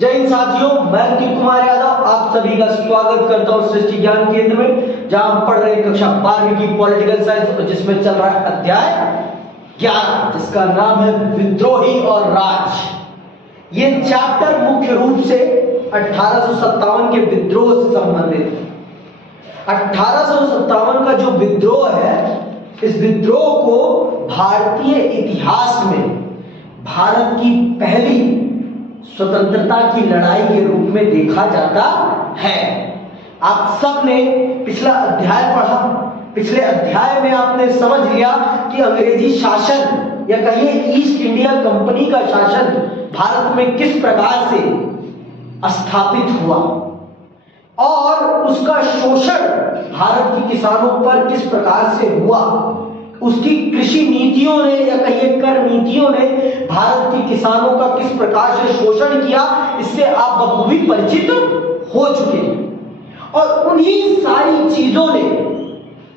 जय हिंद साथियों, मैं अंकित कुमार यादव आप सभी का स्वागत करता हूं सृष्टि ज्ञान केंद्र में, जहां हम पढ़ रहे हैं कक्षा 12वीं की पॉलिटिकल साइंस, जिसमें चल रहा है अध्याय 11 जिसका नाम है विद्रोही और राज। ये चैप्टर मुख्य रूप से 1857 के विद्रोह से संबंधित है। 1857 का जो विद्रोह है, इस विद्रोह को भारतीय इतिहास में भारत की पहली स्वतंत्रता की लड़ाई के रूप में देखा जाता है। आप सब ने पिछला अध्याय पढ़ा। पिछले अध्याय में आपने समझ लिया कि अंग्रेजी शासन या कहिए ईस्ट इंडिया कंपनी का शासन भारत में किस प्रकार से स्थापित हुआ और उसका शोषण भारत के किसानों पर किस प्रकार से हुआ। उसकी कृषि नीतियों ने या कहिए कर नीतियों ने भारत के किसानों का किस प्रकार से शोषण किया, इससे आप बखूबी परिचित हो चुके हैं। और उन्हीं सारी चीजों ने,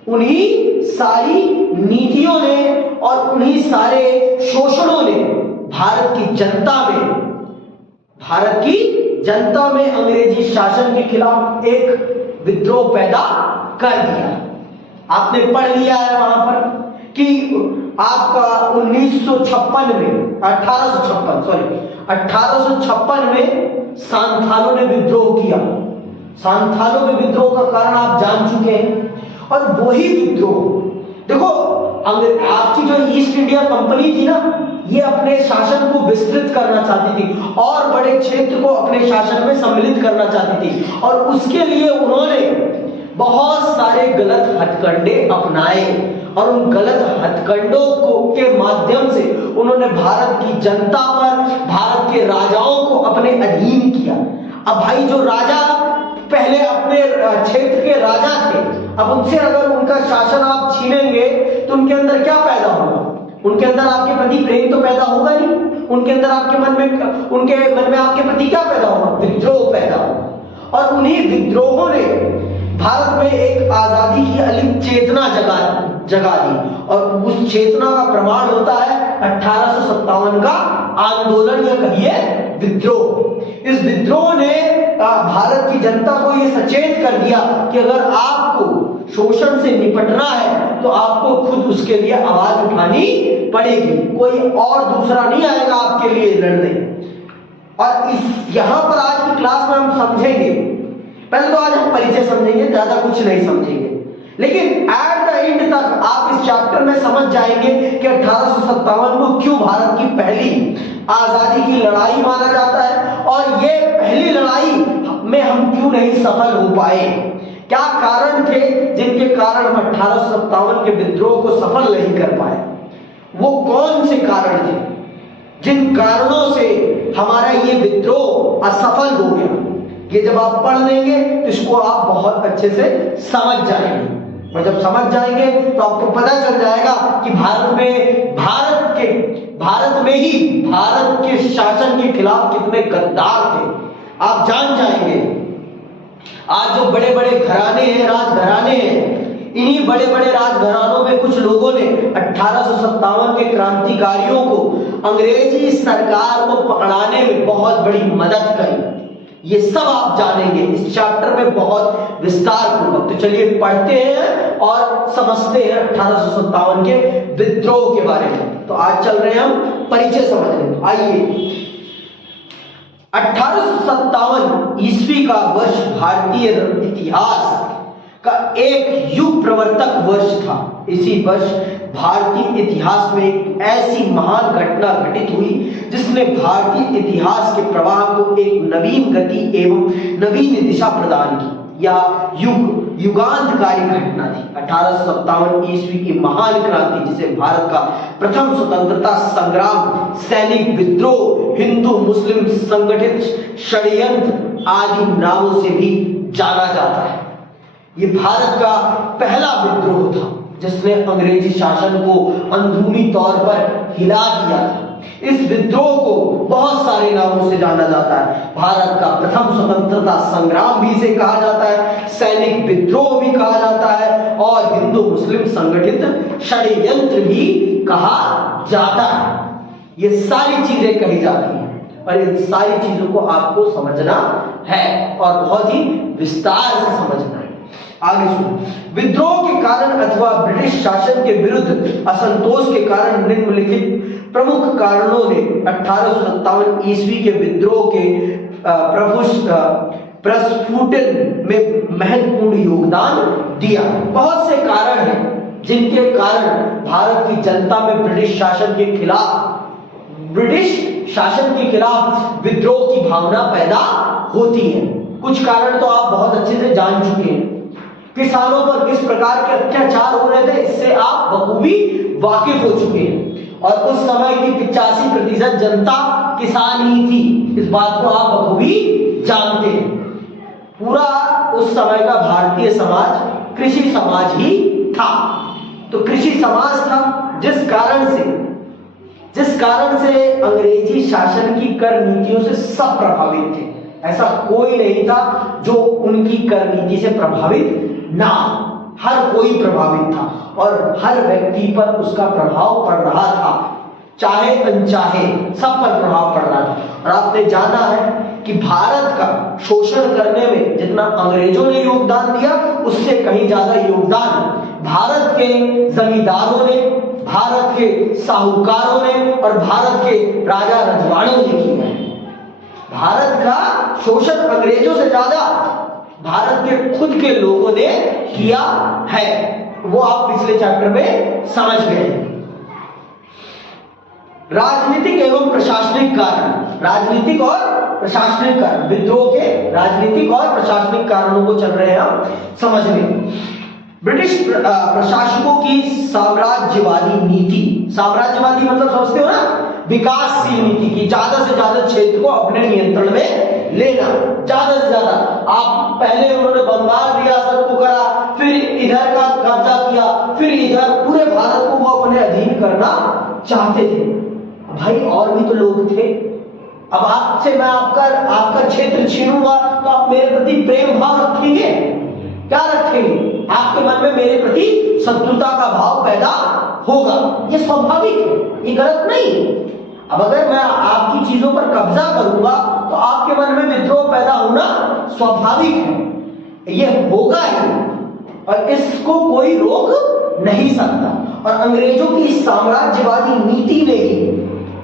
उन्हीं सारी नीतियों ने और उन्हीं सारे शोषणों ने भारत की जनता में अंग्रेजी शासन के खिलाफ एक विद्रोह पैदा कर दिया। आपने पढ़ लिया है वहां पर कि आपका 1856 में सांथालों ने विद्रोह किया। सांथालों के विद्रोह का कारण आप जान चुके हैं। और वही विद्रोह देखो, आपकी जो ईस्ट इंडिया कंपनी थी ना, ये अपने शासन को विस्तृत करना चाहती थी और बड़े क्षेत्र को अपने शासन में सम्मिलित करना चाहती थी, और उसके लिए उन्होंने बहुत सारे गलत हथकंडे अपनाए और उन गलत हथकंडों के माध्यम से उन्होंने भारत की जनता पर, भारत के राजाओं को अपने अधीन किया। अब भाई, जो राजा पहले अपने क्षेत्र के राजा थे, अब उनसे अगर उनका शासन आप छीनेंगे तो उनके अंदर क्या पैदा होगा? उनके अंदर आपके प्रति प्रेम तो पैदा होगा नहीं। उनके अंदर उनके मन में आपके प्रति क्या पैदा होगा? विद्रोह पैदा होगा। और उन्हीं विद्रोहों ने भारत में एक आजादी की अलिप्त चेतना जगा दी, और उस चेतना का प्रमाण होता है 1857 का आंदोलन या कहिए विद्रोह। इस विद्रोह ने भारत की जनता को यह सचेत कर दिया कि अगर आपको शोषण से निपटना है तो आपको खुद उसके लिए आवाज उठानी पड़ेगी। कोई और दूसरा नहीं आएगा आपके लिए लड़ने। और यहां पर आज की क्लास में हम समझेंगे, पहले तो आज हम परिचय समझेंगे, ज्यादा कुछ नहीं समझेंगे, लेकिन एट द एंड तक आप इस चैप्टर में समझ जाएंगे कि 1857 को क्यों भारत की पहली आजादी की लड़ाई माना जाता है, और ये पहली लड़ाई में हम क्यों नहीं सफल हो पाए। क्या कारण थे जिनके कारण हम 1857 के विद्रोह को सफल नहीं कर पाए? वो कौन से कारण थे जिन कारणों से हमारा ये विद्रोह असफल हो गया? ये जब आप पढ़ लेंगे तो इसको आप बहुत अच्छे से समझ जाएंगे, और जब समझ जाएंगे तो आपको पता चल जाएगा कि भारत में ही भारत के शासन के खिलाफ कितने गद्दार थे। आप जान जाएंगे। आज जो बड़े बड़े घराने हैं, राजघराने हैं, इन्हीं बड़े बड़े राजघरानों में कुछ लोगों ने 1857 के क्रांतिकारियों को, अंग्रेजी सरकार को पकड़ाने में बहुत बड़ी मदद करी। ये सब आप जानेंगे इस चैप्टर में बहुत विस्तार पूर्वक। तो चलिए पढ़ते हैं और समझते हैं 1857 के विद्रोह के बारे में। तो आज चल रहे हैं हम परिचय समझने। आइए, 1857 ईस्वी का वर्ष भारतीय इतिहास का एक युग प्रवर्तक वर्ष था। इसी वर्ष भारतीय इतिहास में एक ऐसी महान घटना घटित हुई जिसने भारतीय इतिहास के प्रवाह को एक नवीन गति एवं नवीन दिशा प्रदान की। यह युगांतकारी घटना थी। 1857 ईस्वी की महान क्रांति, जिसे भारत का प्रथम स्वतंत्रता संग्राम, सैनिक विद्रोह, हिंदू मुस्लिम संगठित षड्यंत्र आदि नामों से भी जाना जाता है। ये भारत का पहला विद्रोह था जिसने अंग्रेजी शासन को अंदरूनी तौर पर हिला दिया था। इस विद्रोह को बहुत सारे नामों से जाना जाता है। भारत का प्रथम स्वतंत्रता संग्राम भी इसे कहा जाता है, सैनिक विद्रोह भी कहा जाता है, और हिंदू मुस्लिम संगठित षड्यंत्र भी कहा जाता है। ये सारी चीजें कही जाती हैं। और इन सारी चीजों को आपको समझना है और बहुत ही विस्तार से समझना है। आगे सुनो, विद्रोह के कारण अथवा ब्रिटिश शासन के विरुद्ध असंतोष के कारण निम्नलिखित प्रमुख कारणों ने 1857 ईस्वी के विद्रोह के प्रस्फुटन में महत्वपूर्ण योगदान दिया। बहुत से कारण हैं जिनके कारण भारत की जनता में ब्रिटिश शासन के खिलाफ विद्रोह की भावना पैदा होती है। कुछ कारण तो आप बहुत अच्छे से जान चुके हैं। किसानों पर किस प्रकार के अत्याचार हो रहे थे, इससे आप बखूबी वाकिफ हो चुके हैं। और उस समय की 85% जनता किसान ही थी, इस बात को आप बखूबी जानते हैं। पूरा उस समय का भारतीय समाज कृषि समाज ही था। तो कृषि समाज था, जिस कारण से अंग्रेजी शासन की कर नीतियों से सब प्रभावित थे। ऐसा कोई नहीं था जो उनकी कर नीति से प्रभावित ना, हर कोई प्रभावित था और हर व्यक्ति पर उसका प्रभाव पड़ रहा था, चाहे अनचाहे सब पर प्रभाव पड़ रहा था। और आपने जाना है कि भारत का शोषण करने में जितना अंग्रेजों ने योगदान दिया, उससे कहीं ज्यादा योगदान भारत के जमींदारों ने, भारत के साहूकारों ने और भारत के राजा रजवाड़ों ने किया है। भारत का शोषण अंग्रेजों से ज्यादा भारत के खुद के लोगों ने किया है। वो आप पिछले चैप्टर में समझ गए। राजनीतिक एवं प्रशासनिक कारण, राजनीतिक और प्रशासनिक कारण, विद्रोह के राजनीतिक और प्रशासनिक कारणों को चल रहे हैं हम समझने। ब्रिटिश प्रशासकों की साम्राज्यवादी नीति, साम्राज्यवादी मतलब समझते हो ना, विकासशील नीति की, ज्यादा से ज्यादा क्षेत्र को अपने नियंत्रण में लेना, ज्यादा से ज्यादा। आप पहले उन्होंने बंगाल रियासत को करा, फिर इधर का कब्जा किया, फिर इधर पूरे भारत को वो अपने अधीन करना चाहते थे। भाई और भी तो लोग थे। अब आपसे मैं आपका क्षेत्र छीनूंगा तो आप मेरे प्रति प्रेम भाव रखेंगे? क्या रखेंगे? आपके मन में मेरे प्रति शत्रुता का भाव पैदा होगा। ये स्वाभाविक है, ये गलत नहीं। अब अगर मैं आपकी चीजों पर कब्जा करूंगा तो आपके मन में विद्रोह पैदा होना स्वाभाविक है, ये होगा ही और इसको कोई रोक नहीं सकता। और अंग्रेजों की साम्राज्यवादी नीति ने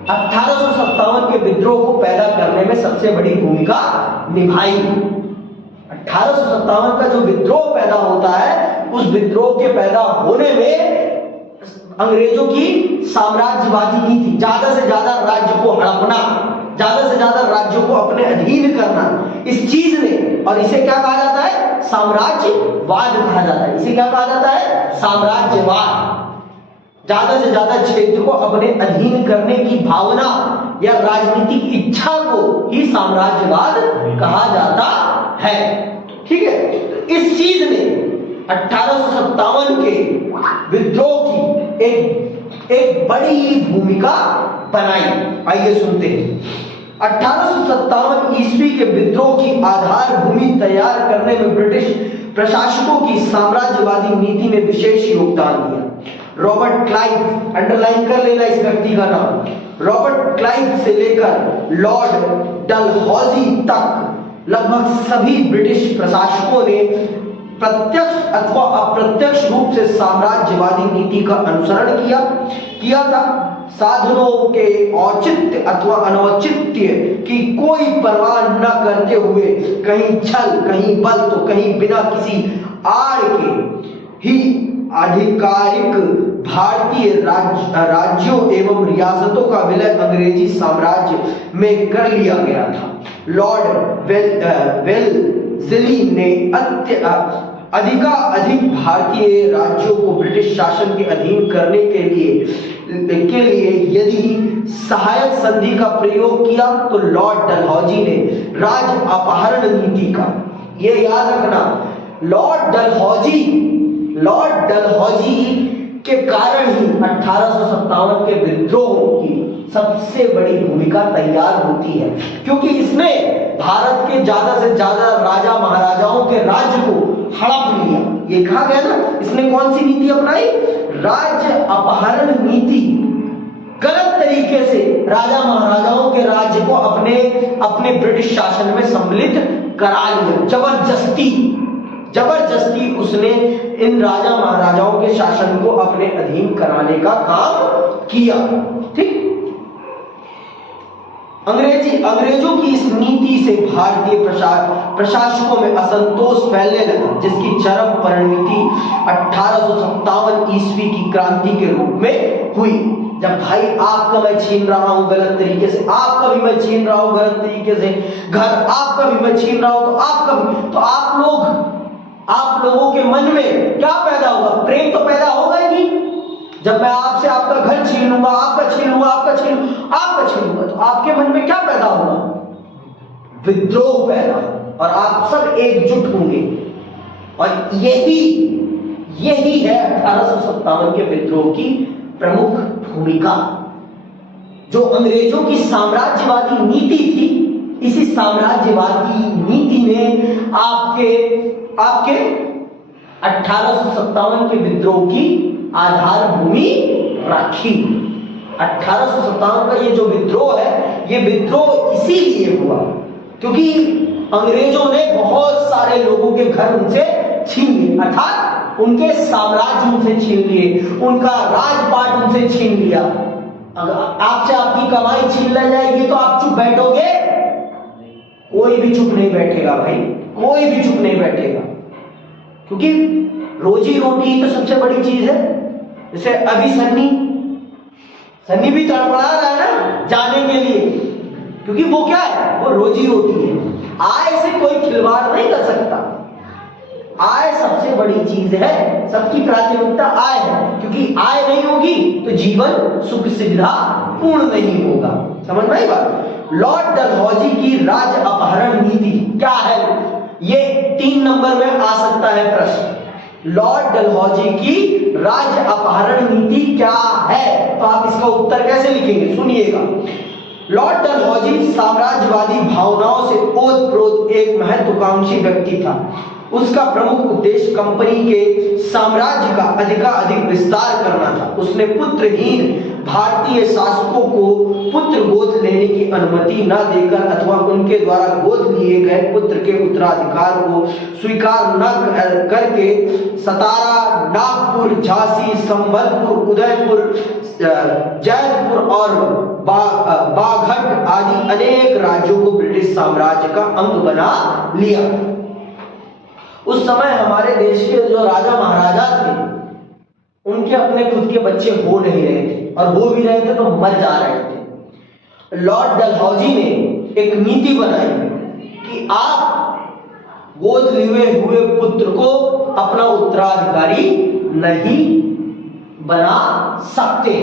1857 के विद्रोह को पैदा करने में सबसे बड़ी भूमिका निभाई। 1857 का जो विद्रोह पैदा होता है, उस विद्रोह के पैदा होने में अंग्रेजों की साम्राज्यवादी नीति, ज्यादा से ज्यादा राज्य को हड़पना, ज्यादा से ज्यादा राज्यों को अपने अधीन करना, इस चीज ने, और इसे क्या कहा जाता है? साम्राज्यवाद कहा जाता है। इसे क्या कहा जाता है? साम्राज्यवाद। ज्यादा से ज्यादा क्षेत्र को अपने अधीन करने की भावना या राजनीतिक इच्छा को ही साम्राज्यवाद कहा जाता है। ठीक है, इस चीज ने 1857 के विद्रोह की एक बड़ी भूमिका बनाई। आइए सुनते हैं। 1857 ईस्वी के विद्रोह की आधार भूमि तैयार करने में ब्रिटिश प्रशासकों की साम्राज्यवादी नीति ने विशेष योगदान दिया। रॉबर्ट क्लाइव, अंडरलाइन कर लेना इस व्यक्ति का नाम, रॉबर्ट क्लाइव से लेकर लॉर्ड डलहौजी तक लगभग सभी ब्रिटिश प्रशासकों ने प्रत्यक्ष अथवा अप्रत्यक्ष रूप से साम्राज्यवादी नीति का अनुसरण किया था। साधनों के औचित्य अथवा अनौचित्य की कोई परवाह न करते हुए कहीं छल, कहीं बल तो कहीं बिना किसी आड़ के ही आधिकारिक भारतीय राज्यों एवं रियासतों का विलय अंग्रेजी साम्राज्य में कर लिया गया था। लॉर्ड वेल्लेस्ली ने अधिक भारतीय राज्यों को ब्रिटिश शासन के अधीन करने के लिए यदि सहायक संधि का प्रयोग किया तो लॉर्ड डलहौजी ने राज अपहरण नीति का, ये याद रखना, लॉर्ड डलहौजी के कारण ही 1857 के विद्रोह की सबसे बड़ी भूमिका तैयार होती है, क्योंकि इसने भारत के ज्यादा से ज्यादा राजा महाराजाओं के राज्य को हड़प लिया। ये कहा गया ना, इसने कौन सी नीति अपनाई? राज्य अपहरण नीति। गलत तरीके से राजा महाराजाओं के राज्य को अपने अपने ब्रिटिश शासन में सम्मिलित करा लिया। जबरदस्ती उसने इन राजा महाराजाओं के शासन को अपने अधीन कराने का काम किया। ठीक, अंग्रेजों की इस नीति से भारतीय प्रशासकों में असंतोष फैलने लगा, जिसकी चरम परिणति 1857 ईस्वी की क्रांति के रूप में हुई। जब भाई आपका मैं छीन रहा हूं गलत तरीके से, आपका भी मैं छीन रहा हूं गलत तरीके से, घर आपका भी मैं छीन रहा हूं तो आपका भी, तो आप लोगों के मन में क्या पैदा होगा? प्रेम तो पैदा होगा ही नहीं। जब मैं आपसे आपका घर छीन लूंगा, आपका छीन लूंगा, आपका छीन लूंगा, तो आपके मन में क्या पैदा होगा? विद्रोह पैदा, और आप सब एकजुट होंगे। और यही है 1857 के विद्रोह की प्रमुख भूमिका। जो अंग्रेजों की साम्राज्यवादी नीति थी, इसी साम्राज्यवादी नीति ने आपके 1857 के विद्रोह की आधार भूमि रखी। 1857 का ये जो विद्रोह है, ये विद्रोह इसीलिए हुआ क्योंकि अंग्रेजों ने बहुत सारे लोगों के घर उनसे छीन लिए, अर्थात उनके साम्राज्य उनसे छीन लिए, उनका राजपाट उनसे छीन लिया। अगर आपसे आपकी कमाई छीन ली जाएगी तो आप चुप बैठोगे? कोई भी चुप नहीं बैठेगा भाई, कोई भी चुप नहीं बैठेगा, क्योंकि रोजी रोटी तो सबसे बड़ी चीज है। जैसे अभी सन्नी भी तड़पड़ा रहा है ना जाने के लिए, क्योंकि वो क्या है? वो रोजी रोटी है। आय से कोई खिलवाड़ नहीं कर सकता। आय सबसे बड़ी चीज है, सबकी प्राथमिकता आय है, क्योंकि आय नहीं होगी तो जीवन सुख सुविधा पूर्ण नहीं होगा। समझ में आई बात? लॉर्ड डलहौजी की राज्य अपहरण नीति क्या है? ये 3 नंबर में आ सकता है प्रश्न। लॉर्ड डलहौजी की राज्य अपहरण नीति क्या है? तो आप इसका उत्तर कैसे लिखेंगे? सुनिएगा। लॉर्ड डलहौजी साम्राज्यवादी भावनाओं से ओतप्रोत एक महत्वाकांक्षी व्यक्ति था। उसका प्रमुख उद्देश्य कंपनी के साम्राज्य का अधिकाधिक विस्तार करना था। उसने पुत्रहीन भारतीय शासकों को पुत्र गोद लेने की अनुमति न देकर अथवा उनके द्वारा गोद लिए गए पुत्र के उत्तराधिकार को स्वीकार न करके सतारा, नागपुर, झांसी, संबलपुर, उदयपुर, जैतपुर और बाघट आदि अनेक राज्यों को ब्रिटिश साम्राज्य का अंग बना लिया। उस समय हमारे देश के जो राजा महाराजा थे, उनके अपने खुद के बच्चे हो नहीं रहे थे, और वो भी रहे थे तो मर जा रहे थे। लॉर्ड डलहौजी ने एक नीति बनाई कि आप गोद लिए हुए पुत्र को अपना उत्तराधिकारी नहीं बना सकते।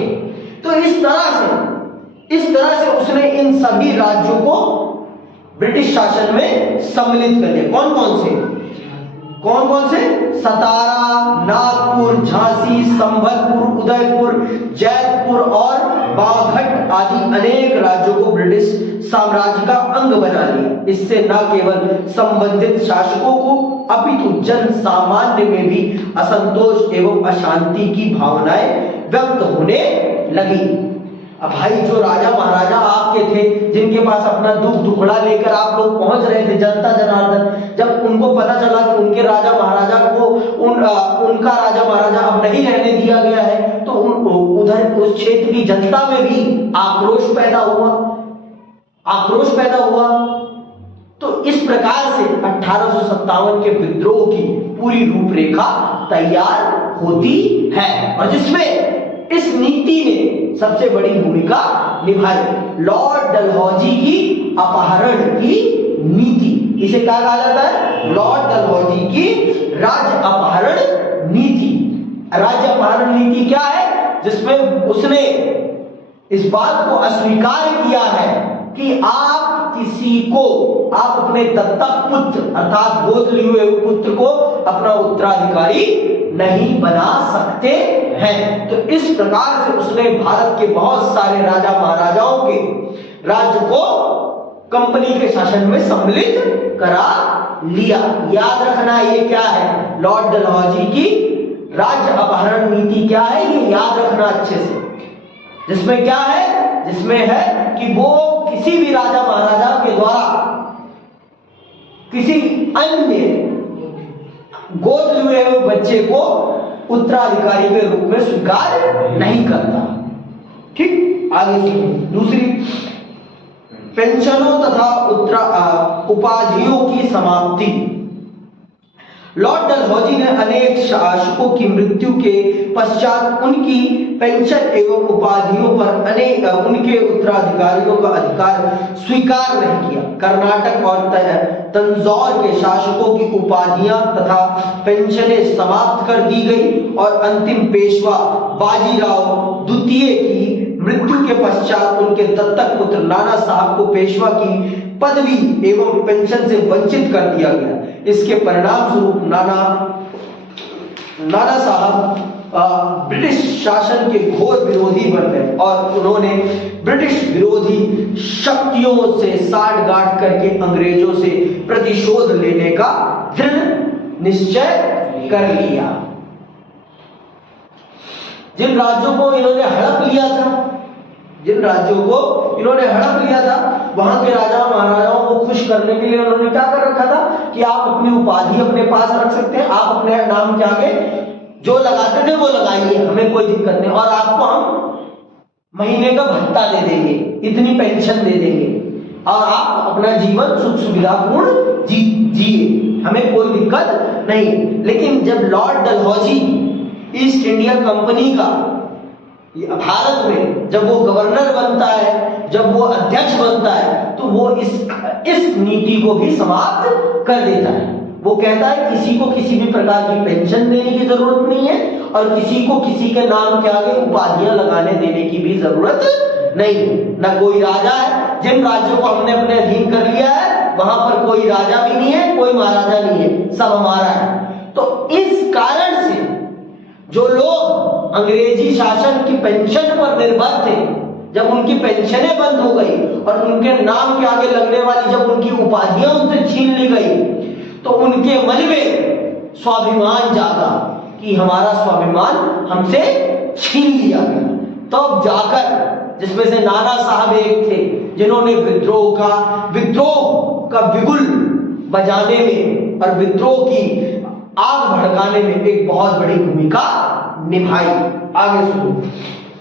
तो इस तरह से उसने इन सभी राज्यों को ब्रिटिश शासन में सम्मिलित कर दिया। कौन कौन से? सतारा, नागपुर, झांसी, संबलपुर, उदयपुर, जैतपुर और बाघट आदि अनेक राज्यों को ब्रिटिश साम्राज्य का अंग बना लिया। इससे न केवल संबंधित शासकों को अपितु जन सामान्य में भी असंतोष एवं अशांति की भावनाएं व्यक्त होने लगी। अब भाई जो राजा महाराजा आपके थे, जिनके पास अपना दुख दुखड़ा लेकर आप लोग पहुंच रहे थे, जनता जनार्दन, जब उनको पता चला कि उनके राजा महाराजा को उनका राजा महाराजा अब नहीं रहने दिया गया है, तो उधर उस क्षेत्र की जनता में भी आक्रोश पैदा हुआ। तो इस प्रकार से 1857 के विद्रोह की पूरी रूपरेखा तैयार होती है, और जिसमें इस नीति ने सबसे बड़ी भूमिका निभाई। लॉर्ड डलहौजी की अपहरण की नीति, इसे क्या कहा जाता है? लॉर्ड डलहौजी की राज्य अपहरण नीति। राज्य अपहरण नीति क्या है? जिसमें उसने इस बात को अस्वीकार किया है कि आप अपने दत्तक पुत्र अर्थात गोद लिए हुए पुत्र को अपना उत्तराधिकारी नहीं बना सकते हैं। तो इस प्रकार से उसने भारत के बहुत सारे राजा महाराजाओं के राज्य को कंपनी के शासन में सम्मिलित करा लिया। याद रखना ये क्या है? लॉर्ड डलहौजी की राज्य अपहरण नीति क्या है, ये याद रखना अच्छे से। जिसमें क्या है? जिसमें है कि वो किसी भी राजा महाराजा के द्वारा किसी अन्य गोद लिए हुए बच्चे को उत्तराधिकारी के रूप में स्वीकार नहीं करता। ठीक, आगे सुनिए। दूसरी, पेंशनों तथा उपाधियों की समाप्ति। लॉर्ड डलहौजी ने अनेक शासकों की मृत्यु के पश्चात उनकी पेंशन एवं उपाधियों पर उनके उत्तराधिकारियों का अधिकार स्वीकार नहीं किया। कर्नाटक और तंजौर के शासकों की उपाधियां तथा पेंशनें समाप्त कर दी गई और अंतिम पेशवा बाजीराव द्वितीय की मृत्यु के पश्चात उनके दत्तक पुत्र नाना साहब को पेशवा की पदवी एवं पेंशन से वंचित कर दिया गया। इसके परिणाम स्वरूप नाना साहब ब्रिटिश शासन के घोर विरोधी बन गए और उन्होंने ब्रिटिश विरोधी शक्तियों से साठगांठ करके अंग्रेजों से प्रतिशोध लेने का दृढ़ निश्चय कर लिया। जिन राज्यों को इन्होंने हड़प लिया था, वहां के राजा महाराजाओं को खुश करने के लिए उन्होंने क्या कर रखा था कि आप अपनी उपाधि अपने पास रख सकते हैं, आप अपने नाम के आगे जो लगाते थे वो लगाइए, हमें कोई दिक्कत नहीं, और आपको हम महीने का भत्ता दे देंगे, इतनी पेंशन दे देंगे और आप अपना जीवन सुख सुविधापूर्ण जिए, हमें कोई दिक्कत नहीं। लेकिन जब Lord Dalhousie east India company का भारत में जब वो गवर्नर बनता है, जब वो अध्यक्ष बनता है, तो वो इस नीति को भी समाप्त कर देता है। वो कहता है किसी को किसी भी प्रकार की पेंशन देने की जरूरत नहीं है और किसी को किसी के नाम के आगे उपाधियां लगाने देने की भी जरूरत नहीं। ना कोई राजा है, जिन राज्यों को हमने अपने अधीन कर लिया है वहां पर कोई राजा भी नहीं है, कोई महाराजा नहीं है, सब हमारा है। तो इस कारण से जो लोग अंग्रेजी शासन की पेंशन पर निर्भर थे, जब उनकी पेंशनें बंद हो गई और उनके नाम के आगे लगने वाली जब उनकी उपाधियां उनसे छीन ली गई, तो उनके मन में स्वाभिमान जागा कि हमारा स्वाभिमान हमसे छीन लिया गया। तब जाकर, जिसमें से नाना साहब एक थे जिन्होंने विद्रोह का बिगुल बजाने में और विद्रोह की आग भड़काने में एक बहुत बड़ी भूमिका निभाई। आगे सुनो।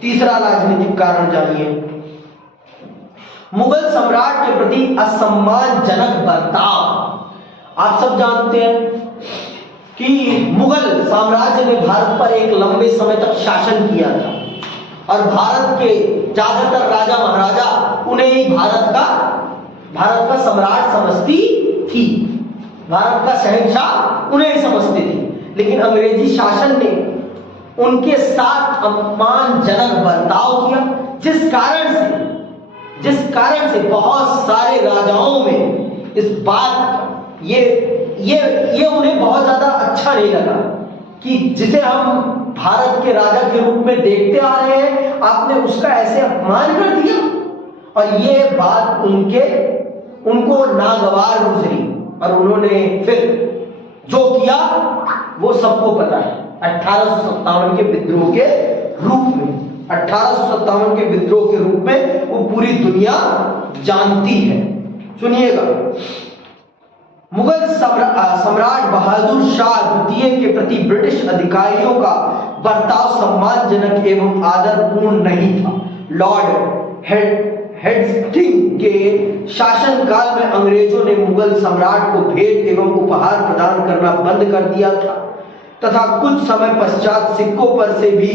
तीसरा राजनीतिक कारण जानिए। मुगल सम्राट के प्रति असम्मानजनक बर्ताव। आप सब जानते हैं कि मुगल साम्राज्य ने भारत पर एक लंबे समय तक शासन किया था और भारत के ज्यादातर राजा महाराजा उन्हें ही भारत का सम्राट समझती थी, भारत का शहंशाह उन्हें ही समझते थे। लेकिन अंग्रेजी शासन ने उनके साथ अपमानजनक बर्ताव किया, जिस कारण से बहुत सारे राजाओं में इस बात ये उन्हें बहुत ज्यादा अच्छा नहीं लगा कि जिसे हम भारत के राजा के रूप में देखते आ रहे हैं, आपने उसका ऐसे अपमान कर दिया। और ये बात उनको नागवार गुजरी और उन्होंने फिर जो किया वो सबको पता है। 1857 के विद्रोह के रूप में 1857 के विद्रोह के रूप में वो पूरी दुनिया जानती है। सुनिएगा। मुगल सम्राट बहादुर शाह द्वितीय के प्रति ब्रिटिश अधिकारियों का बर्ताव सम्मानजनक एवं आदरपूर्ण नहीं था। लॉर्ड हेस्टिंग्स के शासनकाल में अंग्रेजों ने मुगल सम्राट को भेंट एवं उपहार प्रदान करना बंद कर दिया था तथा कुछ समय पश्चात सिक्कों पर से भी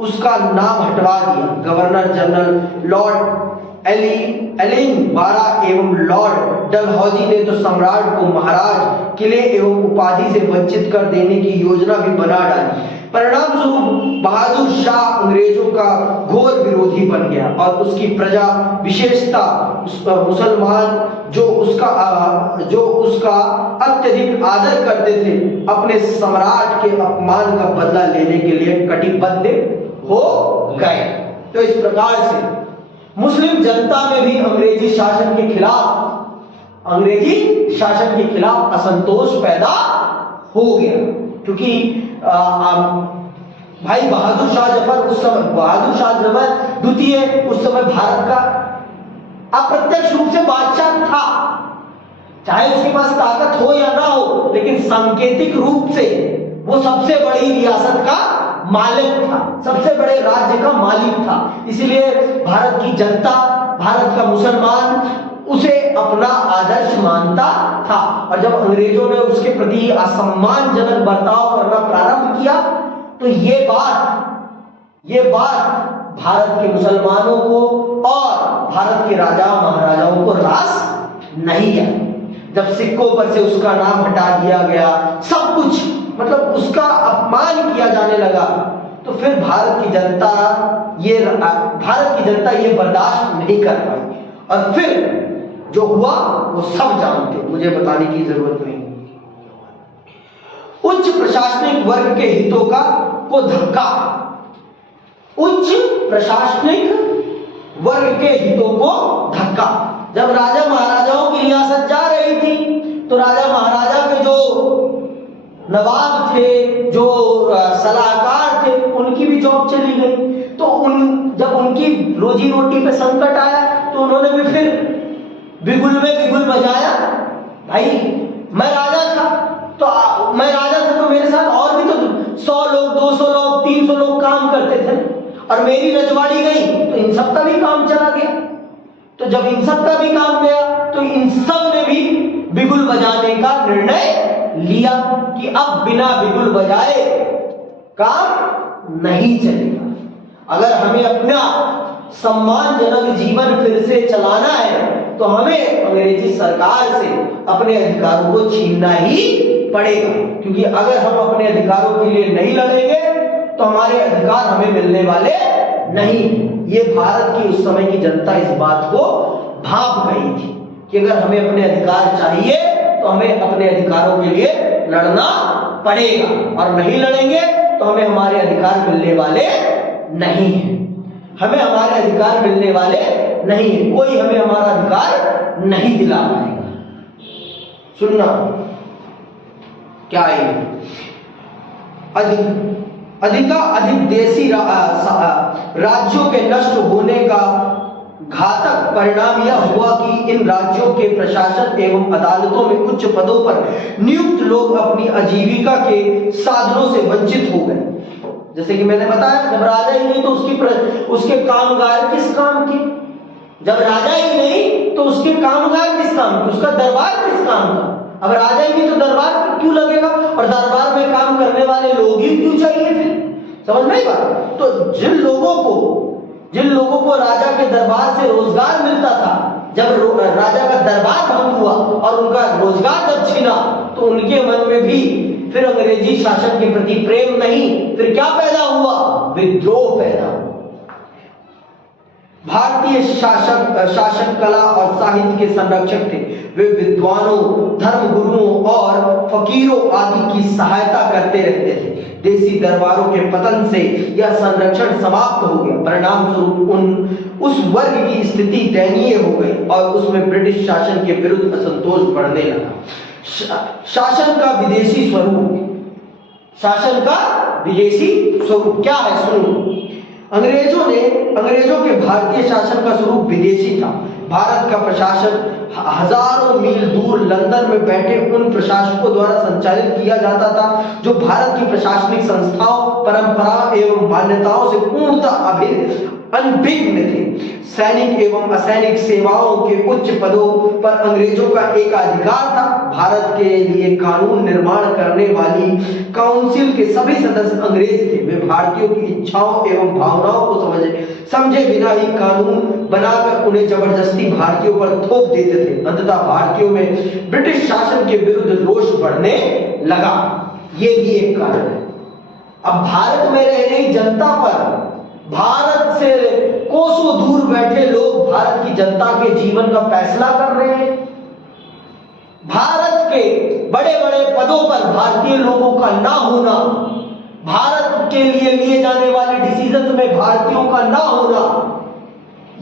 उसका नाम हटवा दिया। गवर्नर जनरल लॉर्ड एलिंग बारा एवं लॉर्ड डलहौजी ने तो सम्राट को महाराज किले एवं उपाधि से वंचित कर देने की योजना भी बना डाली। परिणाम स्वरूप बहादुर शाह अंग्रेजों का घोर विरोधी बन गया और उसकी प्रजा विशेषता मुसलमान जो उसका अत्यधिक आदर करते थे, अपने सम्राट के अपमान का बदला लेने के लिए कटिबद्ध हो गए। तो इस प्रकार से मुस्लिम जनता में भी अंग्रेजी शासन के खिलाफ असंतोष पैदा हो गया, क्योंकि भाई बहादुर शाह जफर द्वितीय उस समय भारत का अप्रत्यक्ष रूप से बादशाह था, चाहे उसके पास ताकत हो या ना हो, लेकिन सांकेतिक रूप से वो सबसे बड़ी रियासत का मालिक था, सबसे बड़े राज्य का मालिक था। इसलिए भारत की जनता, भारत का मुसलमान उसे अपना आदर्श मानता था। और जब अंग्रेजों ने उसके प्रति असम्मानजनक बर्ताव करना प्रारंभ किया तो ये बात भारत के मुसलमानों को और भारत के राजा महाराजाओं को रास नहीं है। जब सिक्कों पर से उसका नाम हटा दिया गया, सब कुछ मतलब उसका अपमान किया जाने लगा, तो फिर भारत की जनता ये बर्दाश्त नहीं कर पाई। और फिर जो हुआ वो सब जानते, मुझे बताने की जरूरत नहीं। उच्च प्रशासनिक वर्ग के हितों को धक्का, उच्च प्रशासनिक वर्ग के हितों को धक्का। जब राजा महाराजाओं की रियासत जा रही थी तो राजा महाराजा के जो नवाब थे, जो सलाहकार थे, उनकी भी जॉब चली गई। तो जब उनकी रोजी रोटी पे संकट आया तो उन्होंने भी फिर बिगुल में बिगुल बजाया। भाई मैं राजा था तो मेरे साथ और भी तो 100 लोग, 200 लोग, 300 लोग काम करते थे, और मेरी रजवाड़ी गई तो इन सब का भी काम चला गया। तो जब इन सब का भी काम गया तो इन सब ने भी बिगुल बजाने का निर्णय लिया कि अब बिना बिगुल बजाए काम नहीं चलेगा। अगर हमें अपना सम्मानजनक जीवन फिर से चलाना है तो हमें अंग्रेजी सरकार से अपने अधिकारों को छीनना ही पड़ेगा, क्योंकि अगर हम अपने अधिकारों के लिए नहीं लड़ेंगे तो हमारे अधिकार हमें मिलने वाले नहीं। ये भारत की उस समय की जनता इस बात को भांप गई थी कि अगर हमें अपने अधिकार चाहिए तो हमें अपने अधिकारों के लिए लड़ना पड़ेगा, और नहीं लड़ेंगे तो हमें हमारे अधिकार मिलने वाले नहीं है। हमें हमारे अधिकार मिलने वाले नहीं है, कोई हमें हमारा अधिकार नहीं दिला पाएगा। सुनना क्या है, अधिक देशी राज्यों के नष्ट होने का घातक परिणाम यह हुआ कि इन राज्यों के प्रशासन एवं अदालतों में उच्च पदों पर नियुक्त लोग अपनी आजीविका के साधनों से वंचित हो गए। जैसे कि मैंने बताया, जब राजा ही नहीं तो उसके कामगार किस काम के? जब राजा ही नहीं तो उसके कामगार किस काम के? उसका दरबार किस काम का? अब राजा ही नहीं तो दरबार क्यों लगेगा, और दरबार में काम करने वाले लोग ही क्यों चाहिए? फिर समझ में आई बात? तो जिन लोगों को राजा के दरबार से रोजगार मिलता था, जब राजा का दरबार भंग हुआ और उनका रोजगार जब छीना तो उनके मन में भी फिर अंग्रेजी शासन के प्रति प्रेम नहीं, फिर क्या पैदा हुआ? विद्रोह पैदा हुआ। भारतीय शासक कला और साहित्य के संरक्षक थे। वे विद्वानों, धर्मगुरुओं और फकीरों आदि की सहायता करते रहते थे। देसी दरबारों के पतन से यह संरक्षण समाप्त हो गया। परिणाम स्वरूप उस वर्ग की स्थिति दयनीय हो गई और उसमें ब्रिटिश शासन के विरुद्ध असंतोष बढ़ने लगा। शासन का विदेशी स्वरूप क्या है? सुनो, अंग्रेजों के भारतीय शासन का स्वरूप विदेशी था। भारत का प्रशासन हजारों मील दूर लंदन में बैठे उन प्रशासकों द्वारा संचालित किया जाता था जो भारत की प्रशासनिक संस्थाओं, परंपरा एवं मान्यताओं से पूर्णतः अनभिज्ञ थे। सैनिक एवं असैनिक सेवाओं के उच्च पदों पर अंग्रेजों का एकाधिकार था। भारत के लिए कानून निर्माण करने वाली काउंसिल के सभी सदस्य अंग्रेज थे। वे भारतीयों की इच्छाओं एवं भावनाओं को समझे बिना ही कानून बनाकर उन्हें जबरदस्ती भारतीयों पर थोप देते थे। अंततः भारतीयों में ब्रिटिश शासन के विरुद्ध रोष बढ़ने लगा। ये भी एक कारण है। अब भारत में रह रही जनता पर भारत से कोसों दूर बैठे लोग भारत की जनता के जीवन का फैसला कर रहे हैं। भारत के बड़े बड़े पदों पर भारतीय लोगों का ना होना, भारत के लिए लिए जाने वाले डिसीजन में भारतीयों का ना होना,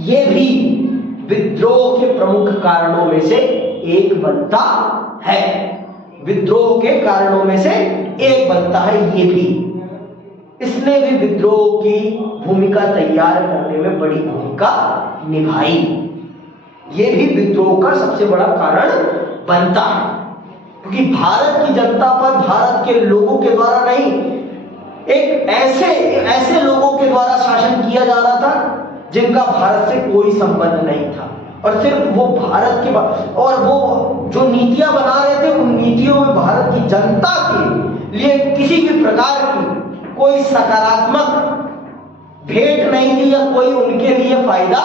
यह भी विद्रोह के प्रमुख कारणों में से एक बनता है। विद्रोह के कारणों में से एक बनता है ये भी। इसने भी विद्रोह की भूमिका तैयार करने में बड़ी भूमिका निभाई। ये भी विद्रोह का सबसे बड़ा कारण बनता है, क्योंकि भारत की जनता पर भारत के लोगों के द्वारा नहीं, एक ऐसे लोगों के द्वारा शासन किया जा रहा था जिनका भारत से कोई संबंध नहीं था, और सिर्फ वो भारत के और वो जो नीतियां बना रहे थे उन नीतियों में भारत की जनता के लिए किसी भी प्रकार की कोई सकारात्मक भेंट नहीं थी या कोई उनके लिए फायदा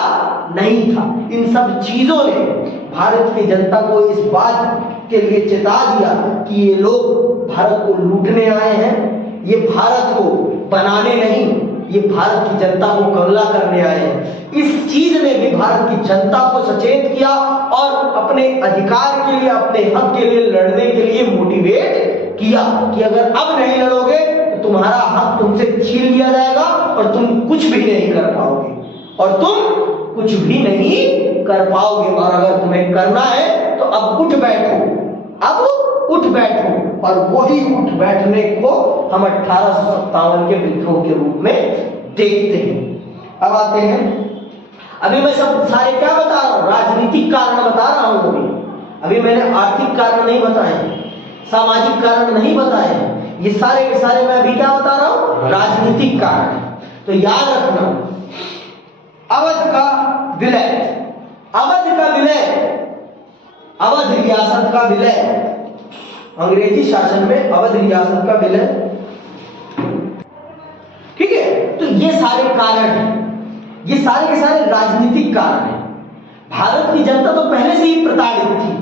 नहीं था। इन सब चीजों ने भारत की जनता को इस बात के लिए चेता दिया कि ये लोग भारत को लूटने आए हैं, ये भारत को बनाने नहीं, ये भारत की जनता को कमला करने आए हैं। इस चीज ने भी भारत की जनता को सचेत किया और अपने अधिकार के लिए, अपने हक के लिए लड़ने के लिए मोटिवेट किया कि अगर अब नहीं लड़ोगे तो तुम्हारा हक तुमसे छीन लिया जाएगा और तुम कुछ भी नहीं कर पाओगे, और तुम कुछ भी नहीं कर पाओगे, और अगर तुम्हें करना है तो अब उठ बैठो, अब उठ बैठो। और वही उठ बैठने को हम 1857 के विद्रोह के रूप में देखते हैं। अब आते हैं, अभी मैं सब सारे क्या बता रहा हूं, राजनीतिक कारण बता रहा हूं। अभी मैंने आर्थिक कारण नहीं बताए, सामाजिक कारण नहीं बताए, ये सारे के सारे मैं अभी क्या बता रहा हूं, राजनीतिक कारण। तो याद रखना, अवध का विलय, अवध का विलय, अवध रियासत का विलय, अंग्रेजी शासन में अवध रियासत का विलय, ठीक है। तो ये सारे कारण हैं, ये सारे के सारे राजनीतिक कारण हैं। भारत की जनता तो पहले से ही प्रताड़ित थी,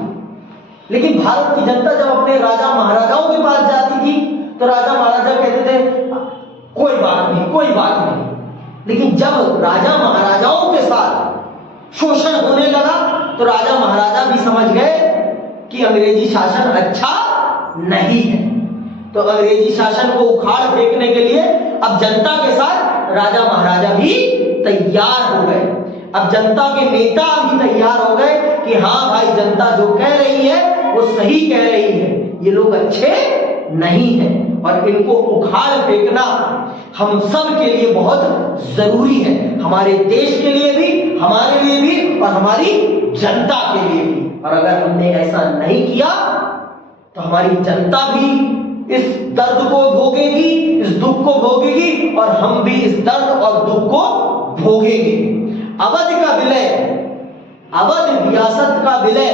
लेकिन भारत की जनता जब अपने राजा महाराजाओं के पास जाती थी तो राजा महाराजा कहते थे कोई बात नहीं, कोई बात नहीं। लेकिन जब राजा महाराजाओं के साथ शोषण होने लगा तो राजा महाराजा भी समझ गए कि अंग्रेजी शासन अच्छा नहीं है, तो अंग्रेजी शासन को उखाड़ फेंकने के लिए अब जनता के साथ राजा महाराजा भी तैयार हो गए। अब जनता के नेता भी तैयार हो गए कि हाँ भाई, जनता जो कह रही है वो सही कह रही है, ये लोग अच्छे नहीं है और इनको उखाड़ फेंकना हम सब के लिए बहुत जरूरी है, हमारे देश के लिए भी, हमारे लिए भी और हमारी जनता के लिए भी। और अगर हमने ऐसा नहीं किया तो हमारी जनता भी इस दर्द को भोगेगी, इस दुख को भोगेगी और हम भी इस दर्द और दुख को भोगेंगे। अवध का विलय, अवध रियासत का विलय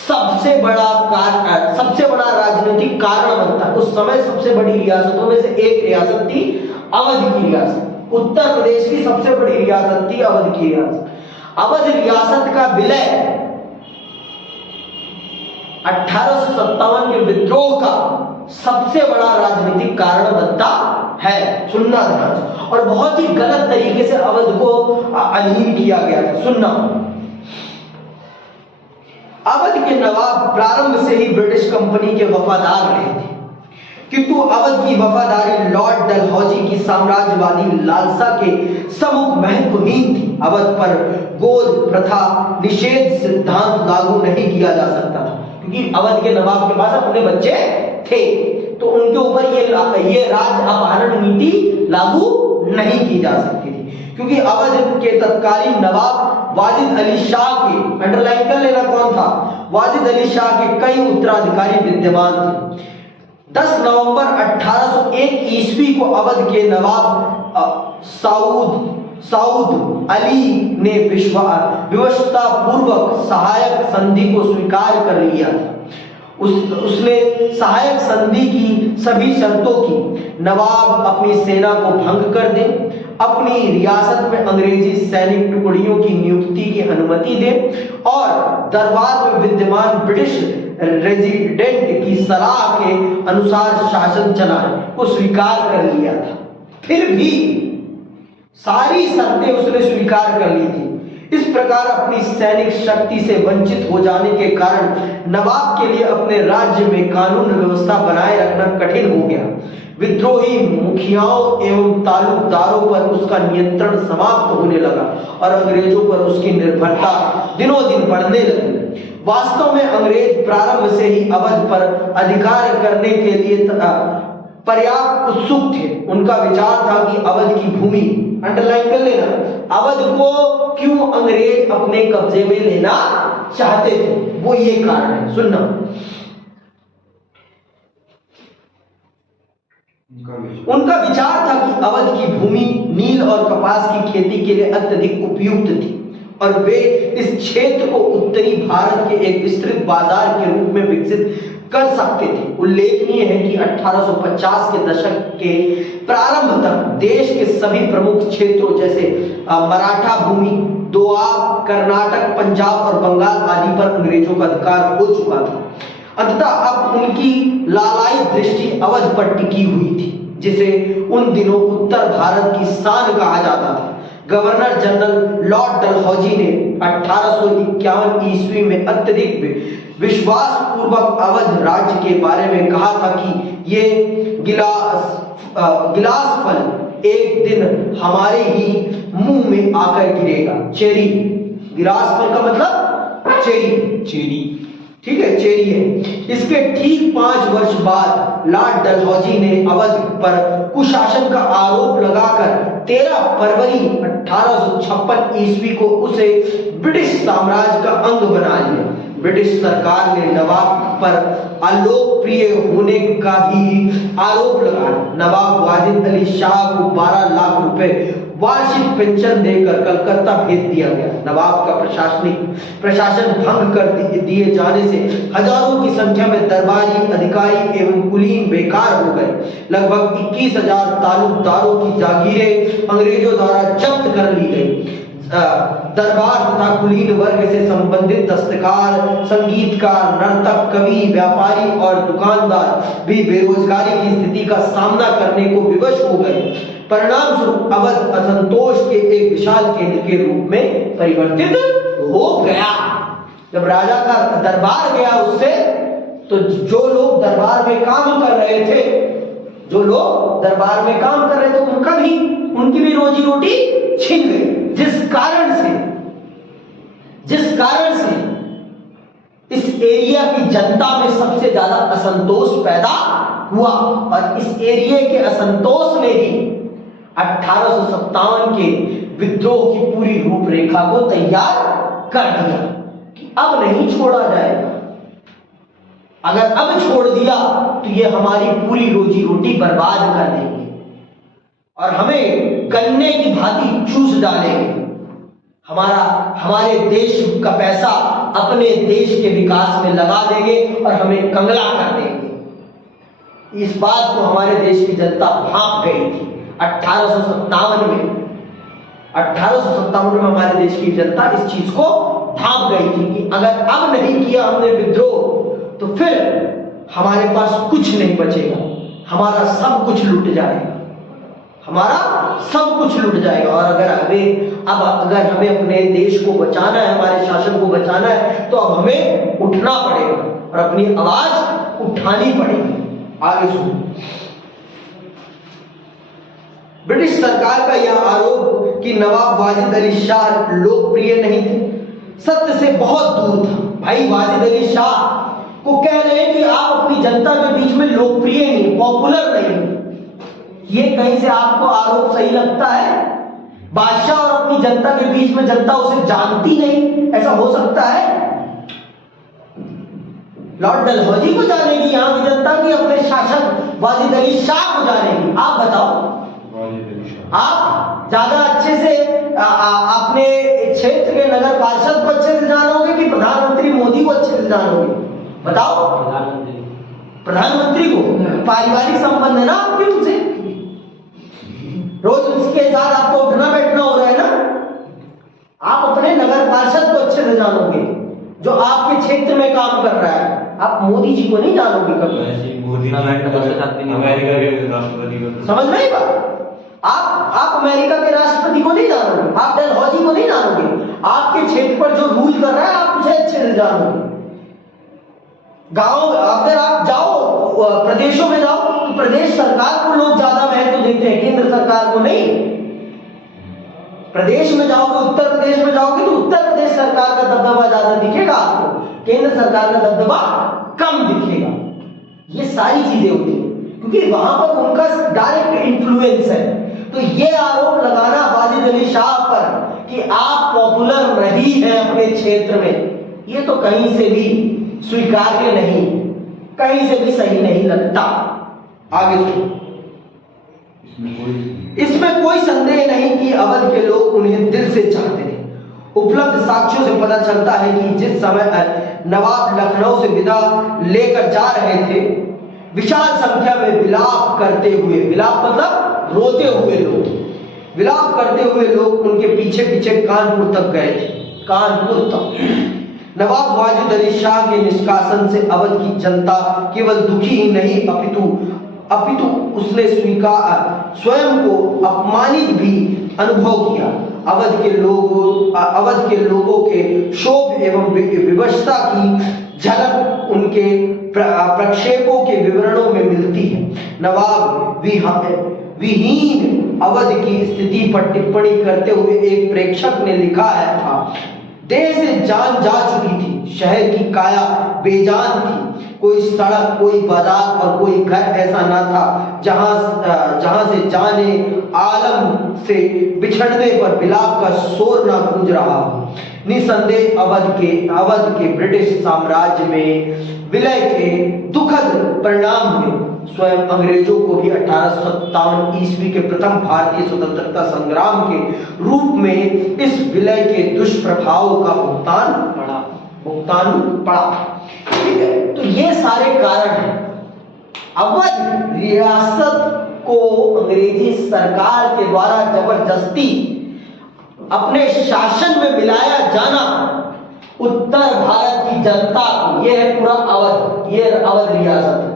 सबसे बड़ा राजनीतिक कारण बनता है। उस समय सबसे बड़ी रियासतों में से एक रियासत थी अवध की रियासत, उत्तर प्रदेश की सबसे बड़ी रियासत थी अवध की रियासत। अवध रियासत का विलय 1857 के विद्रोह का सबसे बड़ा राजनीतिक कारण बनता है। सुनना ध्यान से, और बहुत ही गलत तरीके से अवध को अधीन किया गया था। सुनना, अवध के नवाब प्रारंभ से ही ब्रिटिश कंपनी के वफादार रहे थे, किंतु अवध की वफादारी लॉर्ड डलहौजी की साम्राज्यवादी लालसा के सम्मुख महत्वहीन थी। अवध पर गोद प्रथा निषेध सिद्धांत लागू नहीं किया जा सकता था, क्योंकि अवध के नवाब के पास अपने बच्चे थे, तो उनके ऊपर ये राज अपहरण नीति लागू नहीं की जा सकती थी, क्योंकि अवध के तत्कालीन नवाब वाजिद अली शाह के, अंडरलाइन कर लेना कौन था, वाजिद अली शाह के कई उत्तराधिकारी विद्यमान थे। 10 नवंबर 1801 ईस्वी को अवध के नवाब साउद अली ने विवशता पूर्वक सहायक संधि को स्वीकार कर लिया था। उसने सहायक संधि की सभी शर्तों की, नवाब अपनी सेना को भंग कर दे, अपनी रियासत में अंग्रेजी सैनिक टुकड़ियों की नियुक्ति की अनुमति दे और दरबार में विद्यमान ब्रिटिश रेजिडेंट की सलाह के अनुसार शासन चलाने को स्वीकार कर लिया था। फिर भी सारी शर्तें उसने स्वीकार कर ली थी। इस प्रकार अपनी सैनिक शक्ति से वंचित हो जाने के कारण नवाब के लिए अपने राज्य में कानून व्यवस्था बनाए रखना कठिन हो गया। विद्रोही मुखियाओं एवं तालुकदारों पर उसका नियंत्रण समाप्त होने लगा और अंग्रेजों पर उसकी निर्भरता दिनों दिन बढ़ने लगी। वास्तव में अंग्रेज प्रारंभ से ही अवध पर अधिकार करने के लिए पर्याप्त उत्सुक थे। उनका विचार था कि अवध की भूमि, अंडरलाइन कर लेना, अवध को क्यों अंग्रेज अपने कब्जे में लेना चाहते थे, वो ये कारण है। सुनना, उनका विचार था कि अवध की भूमि नील और कपास की खेती के लिए अत्यधिक उपयुक्त थी और वे इस क्षेत्र को उत्तरी भारत के एक विस्तृत बाजार के रूप में विकसित कर सकते थे। उल्लेखनीय है कि 1850 के दशक के प्रारंभ तक देश के सभी प्रमुख क्षेत्रों जैसे मराठा भूमि, दोआब, कर्नाटक, पंजाब और बंगाल आदि पर अंग्रेजों का अधिकार हो चुका था। अंततः अब उनकी लालाई दृष्टि अवध पर टिकी हुई थी, जिसे उन दिनों उत्तर भारत की शान कहा जाता था। गवर्नर जनरल लॉर्ड डलहौजी ने 1851 ईस्वी में अत्यधिक विश्वास पूर्वक अवध राज्य के बारे में कहा था कि ये गिलास फल एक दिन हमारे ही मुंह में आकर गिरेगा। चेरी, गिलास फल का मतलब चेरी, ठीक है, चेरी है। इसके ठीक 5 वर्ष बाद लॉर्ड डलहौजी ने अवध पर कुशासन का आरोप लगाकर 13 फरवरी 1856 ईस्वी को उसे ब्रिटिश साम्राज्य का अंग बना लिया। ब्रिटिश सरकार ने नवाब पर अलोकप्रिय होने का भी आरोप लगाया। नवाब वाजिद अली शाह को 12 लाख रुपए वार्षिक पेंशन देकर कलकत्ता भेज दिया गया। नवाब का प्रशासन भंग कर दिए जाने से हजारों की संख्या में दरबारी अधिकारी एवं कुलीन बेकार हो गए। लगभग 21,000 तालुकदारों की जागीरें अंग्रेजों द्वारा जब्त कर ली गई। दरबार तथा कुलीन वर्ग से संबंधित दस्तकार, संगीतकार, नर्तक, कवि, व्यापारी और दुकानदार भी बेरोजगारी की स्थिति का सामना करने को विवश हो गए। परिणाम स्वरूप अवध असंतोष के एक विशाल केंद्र के रूप में परिवर्तित हो गया। जब राजा का दरबार गया उससे, तो जो लोग दरबार में काम कर रहे थे, उनकी भी रोजी रोटी छीन गई। जिस कारण से इस एरिया की जनता में सबसे ज्यादा असंतोष पैदा हुआ और इस एरिया के असंतोष ने ही 1857 के विद्रोह की पूरी रूपरेखा को तैयार कर दिया कि अब नहीं छोड़ा जाएगा। अगर अब छोड़ दिया तो ये हमारी पूरी रोजी रोटी बर्बाद कर देंगे और हमें गन्ने की भांति चूस डालेंगे। हमारे देश का पैसा अपने देश के विकास में लगा देंगे और हमें कंगला कर देंगे। इस बात को हमारे देश की जनता भांप गई थी 1857 में। 1857 में हमारे देश की जनता इस चीज को भांप गई थी कि अगर अब नहीं किया हमने विद्रोह तो फिर हमारे पास कुछ नहीं बचेगा, हमारा सब कुछ लुट जाएगा, और अगर हमें अपने देश को बचाना है, हमारे शासन को बचाना है, तो अब हमें उठना पड़ेगा और अपनी आवाज उठानी पड़ेगी। आगे सुनो। ब्रिटिश सरकार का यह आरोप कि नवाब वाजिद अली शाह लोकप्रिय नहीं थे, सत्य से बहुत दूर था। भाई वाजिद अली शाह को कह रहे हैं कि आप अपनी जनता के बीच में लोकप्रिय नहीं, पॉपुलर नहीं। ये कहीं से आपको आरोप सही लगता है? बादशाह और अपनी जनता के बीच में जनता उसे जानती नहीं, ऐसा हो सकता है? लॉर्ड डलहौजी को जानेगी यहां की जनता की अपने शासक वाजिद अली शाह को जानेगी? आप बताओ। आप ज्यादा अच्छे से अपने क्षेत्र के नगर पार्षद को अच्छे से जानोगे कि प्रधानमंत्री मोदी को अच्छे से जानोगे? बताओ। प्रधानमंत्री को पारिवारिक संबंध है ना आपके उनसे, रोज उसके साथ आपको उठना बैठना हो रहा है ना। आप अपने नगर पार्षद को अच्छे से जानोगे जो आपके क्षेत्र में काम कर रहा है। आप मोदी जी को नहीं जानोगे कभी। अमेरिका के राष्ट्रपति को समझ में ही बात। आप अमेरिका के राष्ट्रपति को नहीं जानोगे, आप डलहौजी को नहीं जानोगे। आपके क्षेत्र पर जो रूल कर रहा है आप उसे अच्छे से जानोगे। गांव अगर आप जाओ, प्रदेशों में जाओ तो प्रदेश सरकार को लोग ज्यादा महत्व देते हैं, केंद्र सरकार को नहीं। प्रदेश में जाओगे, उत्तर प्रदेश में जाओगे तो उत्तर प्रदेश सरकार का दबदबा ज्यादा दिखेगा आपको, केंद्र सरकार का दबदबा कम दिखेगा। ये सारी चीजें होती है क्योंकि वहां पर उनका डायरेक्ट इन्फ्लुएंस है। तो ये आरोप लगाना वाजिद अली शाह पर कि आप पॉपुलर नहीं हैं अपने क्षेत्र में, ये तो कहीं से भी स्वीकार्य नहीं, कहीं से भी सही नहीं लगता। आगे सुनो। इसमें कोई संदेह नहीं कि अवध के लोग उन्हें दिल से चाहते थे। उपलब्ध साक्ष्यों से पता चलता है कि जिस समय नवाब लखनऊ से विदा लेकर जा रहे थे, विशाल संख्या में विलाप करते हुए, विलाप मतलब रोते हुए लोग, विलाप करते हुए लोग उनके पीछे पीछे कानपुर तक गए थे। कानपुर तक नवाब वाजिद अली शाह के निष्कासन से अवध की जनता केवल दुखी ही नहीं अपितु उसने स्वयं को अपमानित भी अनुभव किया। अवध के लोगों के क्षोभ एवं विवशता की झलक उनके प्रक्षेपों के विवरणों में मिलती है। नवाब विहीन अवध की स्थिति पर टिप्पणी करते हुए एक प्रेक्षक ने लिखा है था, देह से जान जा चुकी थी, शहर की काया बेजान थी, कोई सड़क, कोई बाजार और कोई घर ऐसा न था जहां से जाने आलम से बिछड़ने पर विलाप का शोर न गूंज रहा हो। निसंदेह अवध के ब्रिटिश साम्राज्य में विलय के दुखद परिणाम में स्वयं अंग्रेजों को भी 1857 ईस्वी के प्रथम भारतीय स्वतंत्रता संग्राम के रूप में इस विलय के दुष्प्रभावों का भुगतान पड़ा। ठीक है, तो ये सारे कारण हैं। अवध रियासत को अंग्रेजी सरकार के द्वारा जबरदस्ती अपने शासन में मिलाया जाना, उत्तर भारत की जनता को, यह है पूरा अवध, ये अवध रियासत है,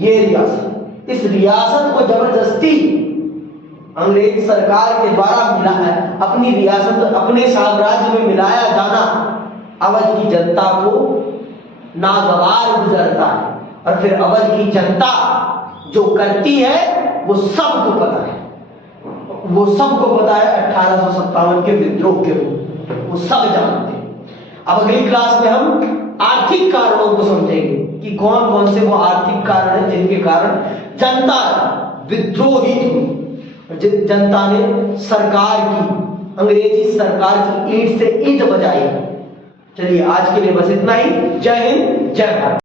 ये रियासत, इस रियासत को जबरदस्ती अंग्रेज सरकार के द्वारा मिला है, अपनी रियासत अपने साम्राज्य में मिलाया जाना अवध की जनता को नागवार गुजरता है। और फिर अवध की जनता जो करती है वो सबको पता है, वो सबको पता है 1857 के विद्रोह के रूप, वो सब जानते हैं। अब अगली क्लास में हम आर्थिक कारणों को समझेंगे कि कौन कौन से वो आर्थिक कारण हैं जिनके कारण जनता विद्रोहित हुई, जनता ने सरकार की, अंग्रेजी सरकार की ईंट से ईंट बजाई। चलिए आज के लिए बस इतना ही। जय हिंद, जय भारत।